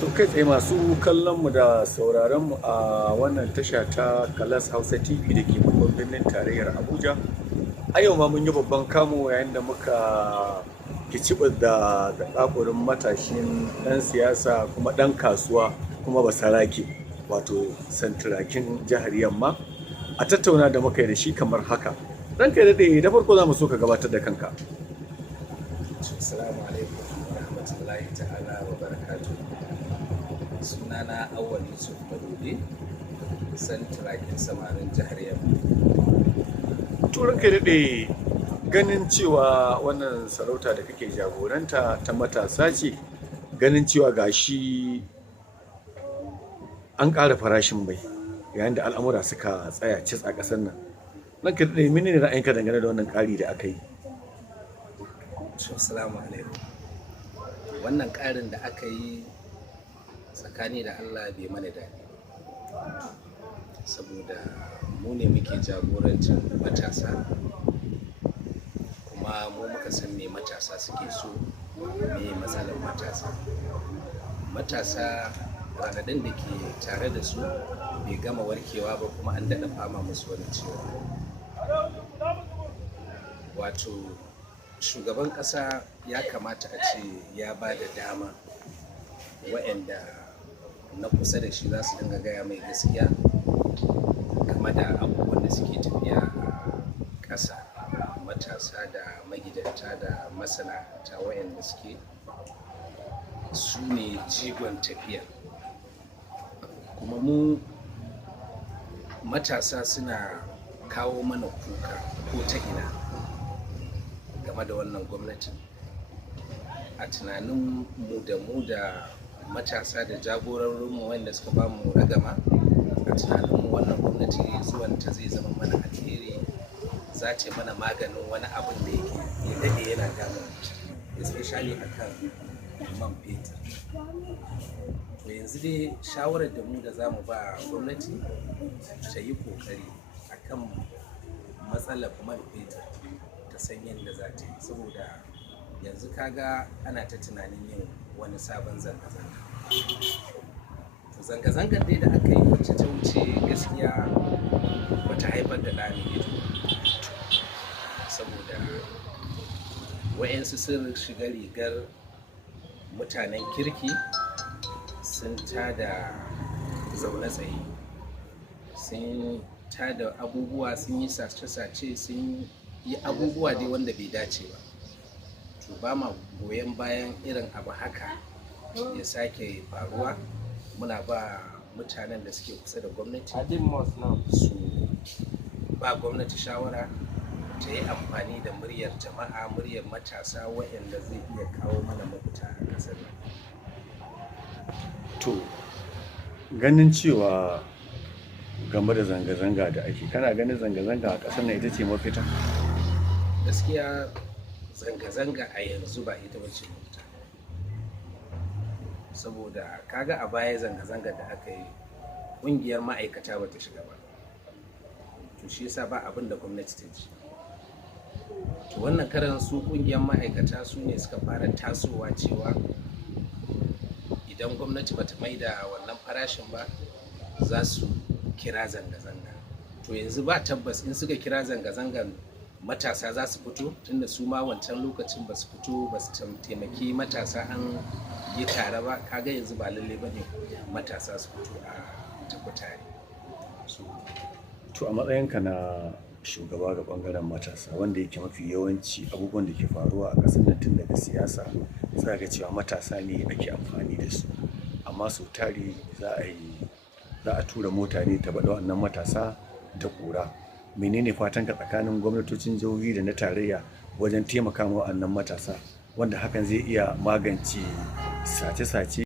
To kai tsaye masu kallon mu da sauraron mu a wannan tasha ta Kalas Hausa TV da ke babban birnin tarayyar Abuja. A yau ma mun yi babban kamo yayin da muka kicibis da zakakurin matashin ɗan siyasa kuma ɗan kasuwa kuma basarake wato santirakin jihar Yamma a tattauna da muka yi da shi kamar haka. Ranka da daɗe da farko za mu so ka gabatar da kanka. Assalamu alaikum wa rahmatullahi ta'ala wa barakatuh. Sunana Awwal Yusuf Madobe, santirakin samarin jihar Yamma. Turin kai daɗe ganin cewa wannan sarauta da kake jagoranta ta matasa ce, ganin cewa gashi an ƙara farashin mai yayin da al'amura suka tsaya cis a ƙasar nan. Nan ka daɗe mini ne ra'ayinka dangane da wannan ƙari da aka yi? Assalamu alaikum. Wannan ƙarin da aka yi tsakani da Allah bai mana daɗi, saboda mu ne muke jagorancin matasa, kuma mu muka san me matasa suke so, me matsalar matasa raɗaɗin da ke tare da su bai gama warkewa ba, kuma an daɗa fama musu wani ciwo. Wato shugaban ƙasa ya kamata a ce ya ba da dama waɗanda na kusa da shi za su dinga gaya mai gaskiya game da abubuwan da suke tafiya a ƙasa. Matasa da magidanta da masana'anta waɗanda suke su ne jigon tafiya, kuma mu matasa suna kawo mana kuka ko ta ina game da wannan gwamnatin. A tunanin mu da matasa da jagororinmu wanda suka ba mu ragama, a tunanin wannan gwamnati zuwanta zai zama mana alheri, za ta mana maganin wani abin da ya daɗe yana damun especially akan man fetur. To yanzu dai shawarar da mu da za mu ba gwamnati ta yi ƙoƙari akan matsalar man fetur ta san yadda za ta yi, saboda yanzu kaga ana ta tunanin yin wani sabon zanga-zanga. To zanga-zangar dai da aka yi wacce ta wuce gaskiya bata haifar da ɗa mai ido, saboda wa'yansu sun shiga rigar mutanen kirki, sun tada zaune tsaye, sun tada abubuwa, sun yi sace-sace, sun yi abubuwa dai wanda bai dace ba. To ba ma goyon bayan irin abu haka ya sake faruwa. Muna ba mutanen da suke kusa da gwamnati su ba gwamnati shawara ta yi amfani da muryar jama'a, muryar matasa waɗanda zai iya kawo mana mafita a ƙasar nan. To ganin cewa game da zanga-zanga da ake, kana ganin zanga-zanga a ƙasar nan ita ce mafita? Gaskiya zanga-zanga a yanzu ba ita bace mafita, saboda kaga a baya zanga-zangar da aka yi ƙungiyar ma'aikata bata shiga ba, to shi yasa ba abin da gwamnati ta ji. To wannan karan su ƙungiyar ma'aikata su ne suka fara tasowa cewa idan gwamnati bata maida wannan farashin ba za su kira zanga-zanga. To yanzu ba tabbas in suka kira zanga-zangan matasa za su fito, tunda su ma wancan lokacin ba su fito, ba su taimaki matasa an yi tare ba. Kaga yanzu ba lalle ba ne matasa su fito a tafi tare. To a matsayinka na shugaba ga bangaren matasa, wanda yake mafi yawanci abubuwan da ke faruwa a ƙasar nan tun daga siyasa za ga cewa matasa ne ake amfani da su, amma sau tari za a tura mota ne ta bada wannan matasa da ƙura. Menene fatanka tsakanin gwamnatocin jihohi da na tarayya wajen taimaka wa wannan matasa, wanda hakan zai iya magance sace-sace